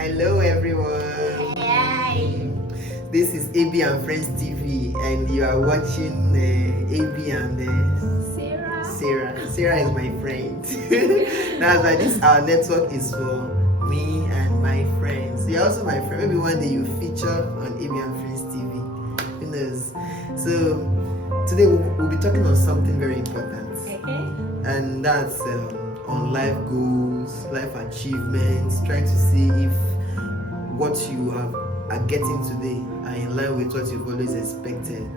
Hello everyone. Hi. This is AB and Friends TV, and you are watching AB and Sarah. Sarah. Sarah is my friend. That's why this our network is for me and my friends. You're also my friend. Maybe one day you feature on AB and Friends TV. Who knows? So today we'll be talking on something very important, and that's on life goals, life achievements, trying to see if what you are getting today are in line with what you've always expected.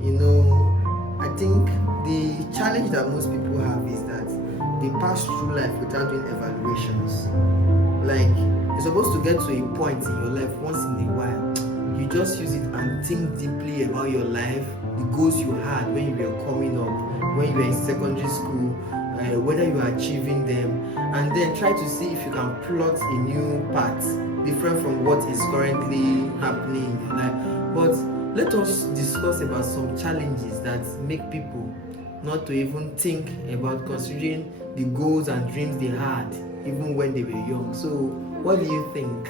You know, I think the challenge that most people have is that they pass through life without doing evaluations. Like, you're supposed to get to a point in your life once in a while. You just use it and think deeply about your life, the goals you had when you were coming up, when you were in secondary school, whether you are achieving them, and then try to see if you can plot a new path different from what is currently happening in your life. But let us discuss about some challenges that make people not to even think about considering the goals and dreams they had even when they were young. So what do you think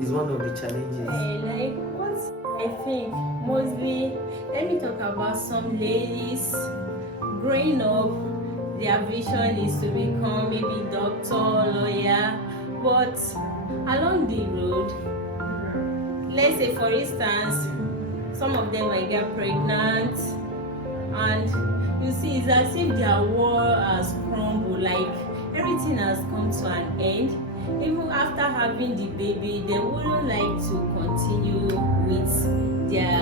is one of the challenges? Like what I think mostly, let me talk about some ladies growing up. Their vision is to become maybe doctor, lawyer, but along the road, let's say for instance, some of them might get pregnant, and you see it's as if their world has crumbled, like everything has come to an end. Even after having the baby, they wouldn't like to continue with their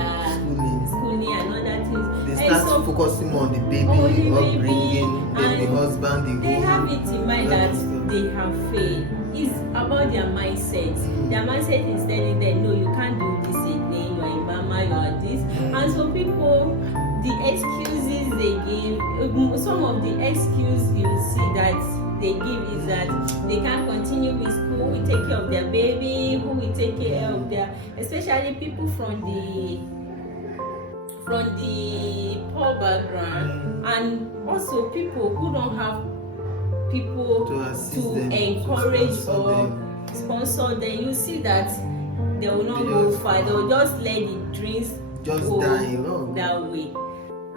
schooling and other things. They start focusing on the baby, upbringing, then the husband, they have it in mind that they have failed. It's about their mindset. Their mindset is telling them, no, you can't do this again, you are a mama, you are this. And so people, the excuses they give, some of the excuses you see that they give is that they can't continue with school, we take care of their baby, who will take care of their, especially people from the poor background, and also people who don't have people to encourage or sponsor them. You see that they will not go far, they will just let the dreams go that way.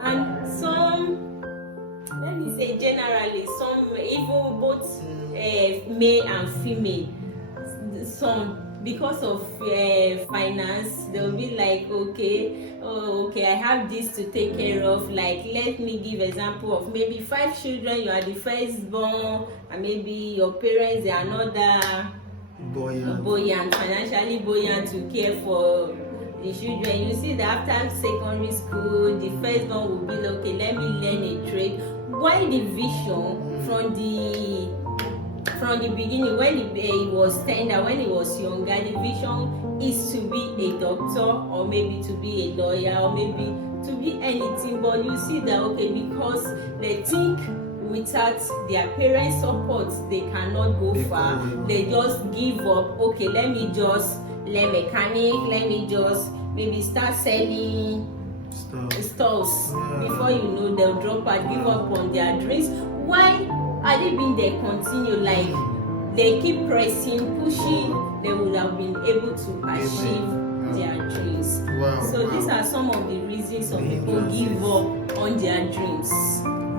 And some, let me say generally, some even both male and female, some because of finance, they'll be like, okay, I have this to take care of. Like, let me give example of maybe 5 children, you are the firstborn, and maybe your parents they are another buoyant, financially buoyant to care for the children. You see that after secondary school, the firstborn will be like, okay, let me learn a trade. Why the vision from the beginning, when he was tender, when he was younger, the vision is to be a doctor, or maybe to be a lawyer, or maybe to be anything. But you see that, okay, because they think without their parents' support they cannot go far, they just give up. Okay, let me just learn mechanic, let me just maybe start selling stores. Before you know, they'll drop out, give up on their dreams. Why are they being there continue? Like, they keep pressing, pushing, they would have been able to achieve their dreams. These are some of the reasons some people give up on their dreams.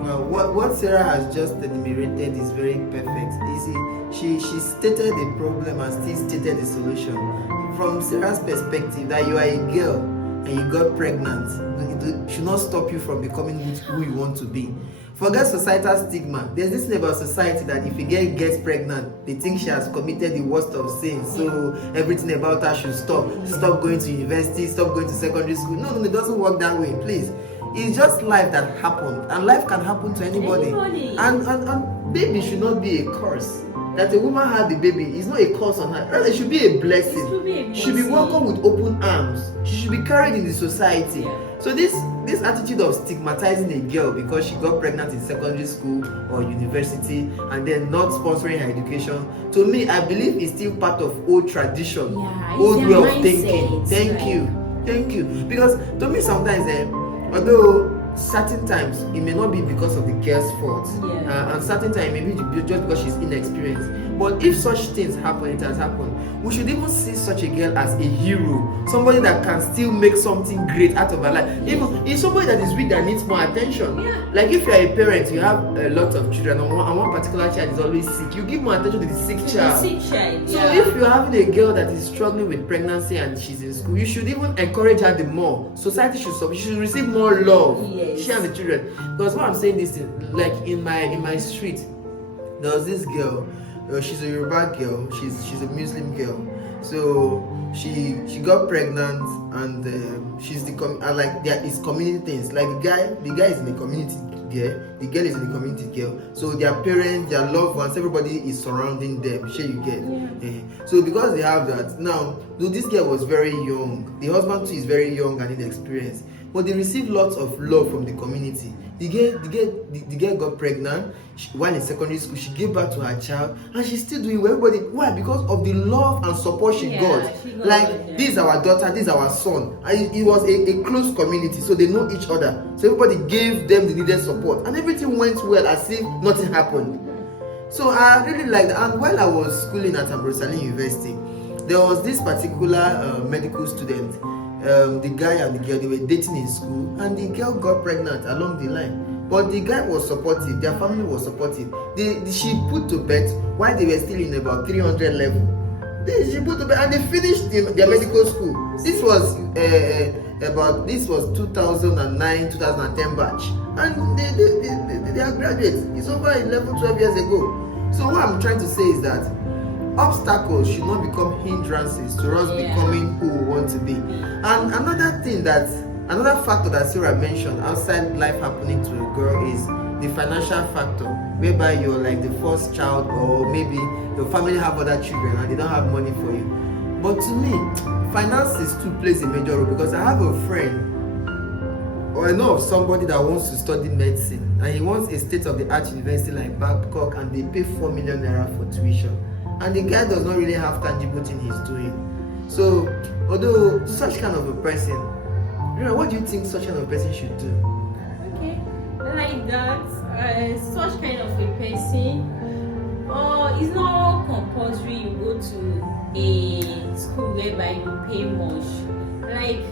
Well, what Sarah has just enumerated is very perfect. You see, she stated the problem and still stated the solution. From Sarah's perspective, that you are a girl and you got pregnant, it should not stop you from becoming who you want to be. Forget societal stigma. There's this thing about society that if a girl gets pregnant, they think she has committed the worst of sins. So everything about her should stop. Stop going to university, stop going to secondary school. No, it doesn't work that way, please. It's just life that happened, and life can happen to anybody. And baby should not be a curse. That a woman had the baby is not a curse on her. Rather, it should be a blessing. She should be welcomed with open arms. She should be carried in the society. So this attitude of stigmatizing a girl because she got pregnant in secondary school or university and then not sponsoring her education, to me, I believe is still part of old tradition, old way of thinking. Thank you. Because to me sometimes, although certain times it may not be because of the girl's fault, and certain times maybe just because she's inexperienced. But if such things happen, it has happened, we should even see such a girl as a hero, somebody that can still make something great out of her life. Even if somebody that is weak that needs more attention. Like if you are a parent, you have a lot of children, and one particular child is always sick, you give more attention to the sick child. So if you're having a girl that is struggling with pregnancy and she's in school, you should even encourage her the more. Society should support, she should receive more love. She and the children. Because what I'm saying this is, like in my street, there was this girl. She's a Yoruba girl. She's a Muslim girl. So she got pregnant, and she's like there is community things. Like the guy is in the community girl, the girl is in the community girl. So their parents, their loved ones, everybody is surrounding them. Sure you get. So because they have that now, though this girl was very young, the husband too is very young and inexperienced, but they receive lots of love from the community. The girl got pregnant while in secondary school. She gave birth to her child, and she's still doing well. Everybody, why? Because of the love and support she got. Like, this is our daughter, this is our son. And it was a close community, so they know each other. So everybody gave them the needed support, and everything went well as if nothing happened. So I really liked that. And while I was schooling at Ambrosali University, there was this particular medical student. The guy and the girl, they were dating in school, and the girl got pregnant along the line. But the guy was supportive, their family was supportive. She put to bed while they were still in about 300 level. She put to bed, and they finished their medical school. This was 2009, 2010 batch, and they are graduates. It's over 11, 12 years ago. So what I'm trying to say is that obstacles should not become hindrances to us becoming who we want to be. And another factor that Sarah mentioned outside life happening to a girl is the financial factor, whereby you're like the first child, or maybe your family have other children and they don't have money for you. But to me, finances too plays a major role, because I have a friend, or I know of somebody that wants to study medicine, and he wants a state-of-the-art university like Babcock, and they pay 4 million naira for tuition. And the guy does not really have tangible thing he's doing. So, although such kind of a person, what do you think such kind of a person should do? Okay, like that, such kind of a person, it's not compulsory you go to a school whereby you pay much. Like,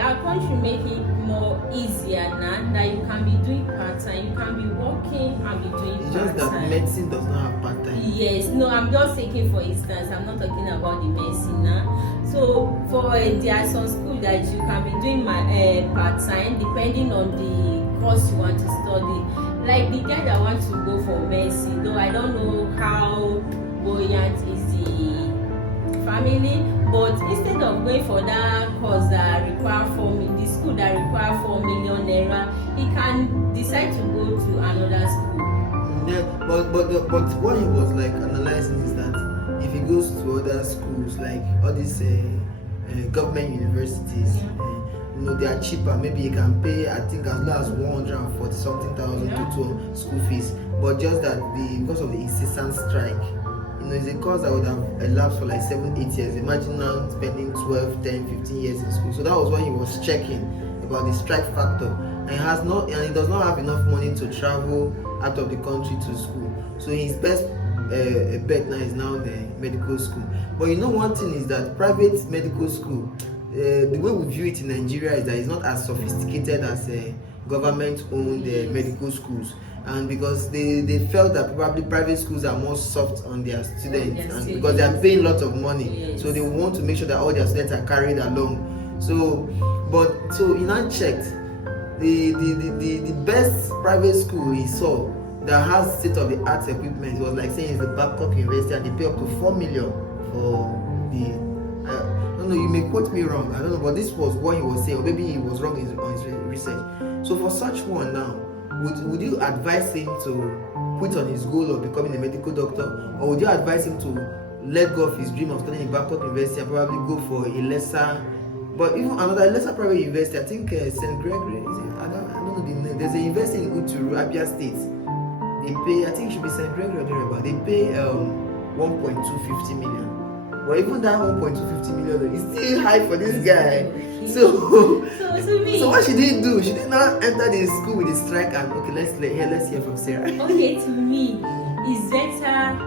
our country make it more easier now that you can be doing part-time, you can be working and be doing part-time. It's just that medicine does not have part-time. Yes, no, I'm just taking for instance, I'm not talking about the medicine now. So there are some schools that you can be doing part-time depending on the course you want to study. Like the guy that wants to go for medicine, though I don't know how buoyant is the family, but instead of going for that course that require the school that require 4 million naira, he can decide to go to another school. Yeah, but what he was like analyzing is that if he goes to other schools, like all these government universities, they are cheaper. Maybe he can pay, I think, as low as 140 something thousand to school fees. But just that because of the incessant strike, it's a course that would have elapsed for like 7-8 years. Imagine now spending 12, 10, 15 years in school. So that was what he was checking about the strike factor. And he does not have enough money to travel out of the country to school. So his best bet now is now the medical school. But one thing is that private medical school, the way we view it in Nigeria is that it's not as sophisticated as government-owned medical schools. And because they felt that probably private schools are more soft on their students, and because they are paying lots of money, so they want to make sure that all their students are carried along. So in unchecked, the best private school he saw that has state-of-the-art equipment was like saying it's the Babcock University, and they pay up to 4 million for the. I don't know, you may quote me wrong, I don't know, but this was what he was saying, or maybe he was wrong on his research. So for such one now, would you advise him to quit on his goal of becoming a medical doctor, or would you advise him to let go of his dream of studying in Babcock University and probably go for a lesser, but even another lesser private university? I think St. Gregory, I don't know the name. There's a university in Uturu, Abia State. They pay, I think it should be St. Gregory or whatever. They pay 1.250 million. But even that 1.250 million is still high for this guy. So to me, so what she didn't do, she did not enter the school with a strike and okay, let's hear from Sarah. Okay, to me, it's better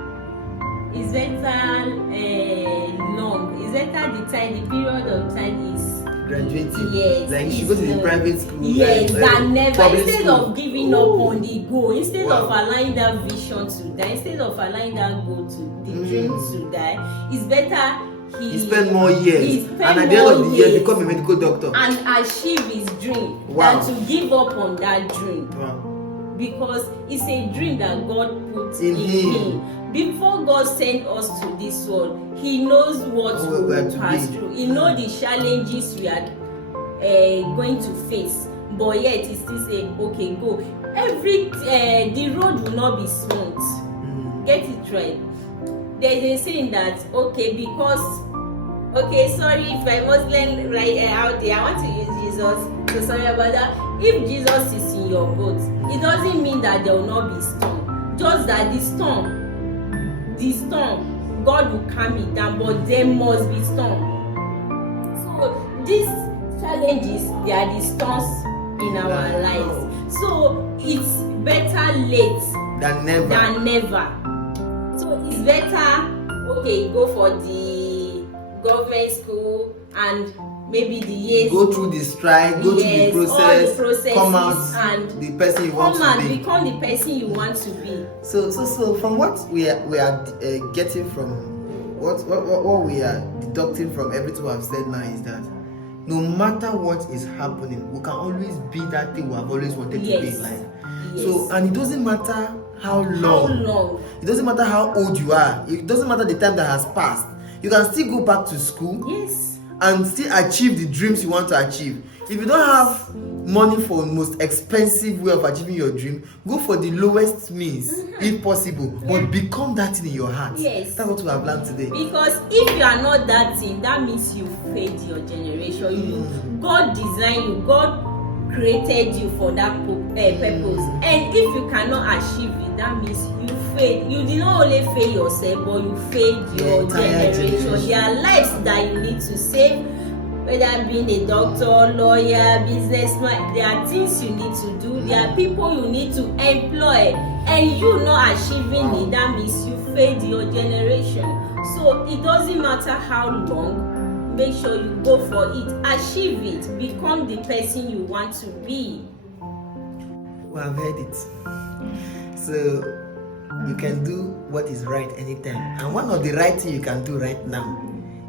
long. It's better the period of time is graduating. Yes. Like she go to the private school. Yes, than never. Instead school. of giving up on the goal, instead of allowing that vision to die, instead of allowing that goal to the dream to die, it's better he spend more years and at the end of the year become a medical doctor and achieve his dream than to give up on that dream. Because it's a dream that God put in him. Before God sent us to this world, He knows what we will pass through. He knows the challenges we are going to face. But yet He still say, okay, go. The road will not be smooth. Get it right. There's a saying that, sorry if I'm Muslim right out there, I want to use Jesus. So sorry about that. If Jesus is in your boat, it doesn't mean that there will not be storm. Just that the storm, God will calm it down, but there must be storm. So these challenges, they are the storms in our lives. So it's better late than never. So it's better, go for the government school and maybe the years go through the strike, go through the process, come out and the person you want to be. Become the person you want to be. So from what we are getting from what we are deducting from everything we have said now is that no matter what is happening, we can always be that thing we have always wanted to be in life. So and it doesn't matter how long. It doesn't matter how old you are. It doesn't matter the time that has passed. You can still go back to school. Yes. And still achieve the dreams you want to achieve. If you don't have money for the most expensive way of achieving your dream, go for the lowest means if possible, but become that thing in your heart. Yes. That's what we have learned today. Because if you are not that thing, that means you failed your generation. God designed you, God created you for that purpose. And if you cannot achieve it, that means you failed. You did not only fail yourself, but you failed your generation. There are lives that you need to save, whether being a doctor, lawyer, businessman. There are things you need to do. There are people you need to employ, and you not achieving it, that means you failed your generation. So it doesn't matter how long. Make sure you go for it, achieve it, become the person you want to be. We have heard it. So you can do what is right anytime. And one of the right things you can do right now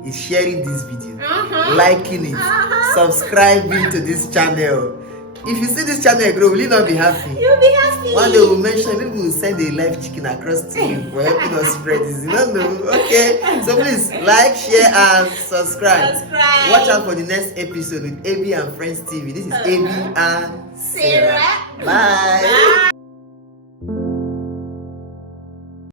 is sharing this video, liking it, subscribing to this channel. If you see this channel grow, will you not be happy? You'll be happy. One day we'll mention, maybe we'll send a live chicken across to you for helping us spread this. You don't know. Okay. So please like, share, and subscribe. Watch out for the next episode with AB and Friends TV. This is AB and Sarah. Bye.